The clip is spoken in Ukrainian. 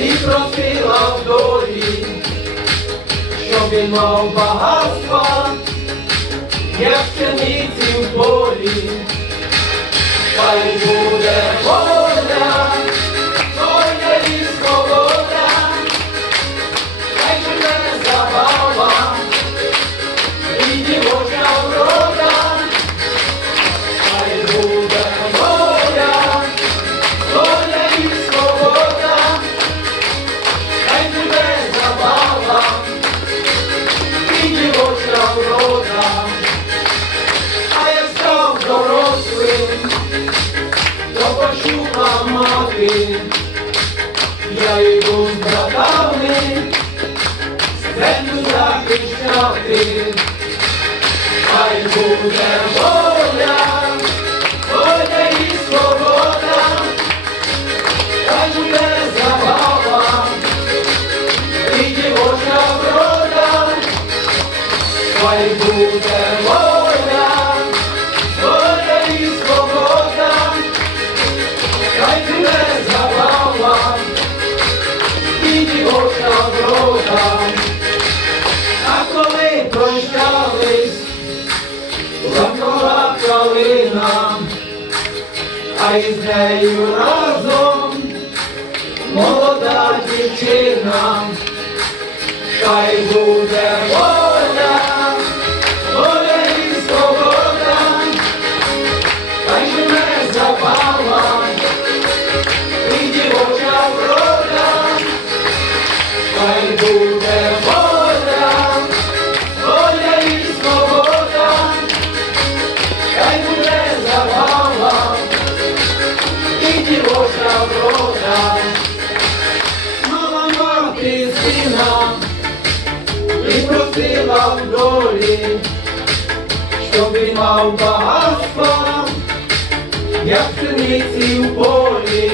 і просила в долі, щоб він мав багатства, як пшениці в полі, хай буде. Врода, а я став дорослим, то почула мати, я йду з братами, землю захищати, хай буде воля, воля і свобода, хай буде хай буде воля, воля і свобода, хай буде забава, і дівоча врода. А коли прощались, заплакала калина, а із нею разом молода дівчина, хай буде воля, просила в долі, щоб він мав багатство, як пшениці в полі.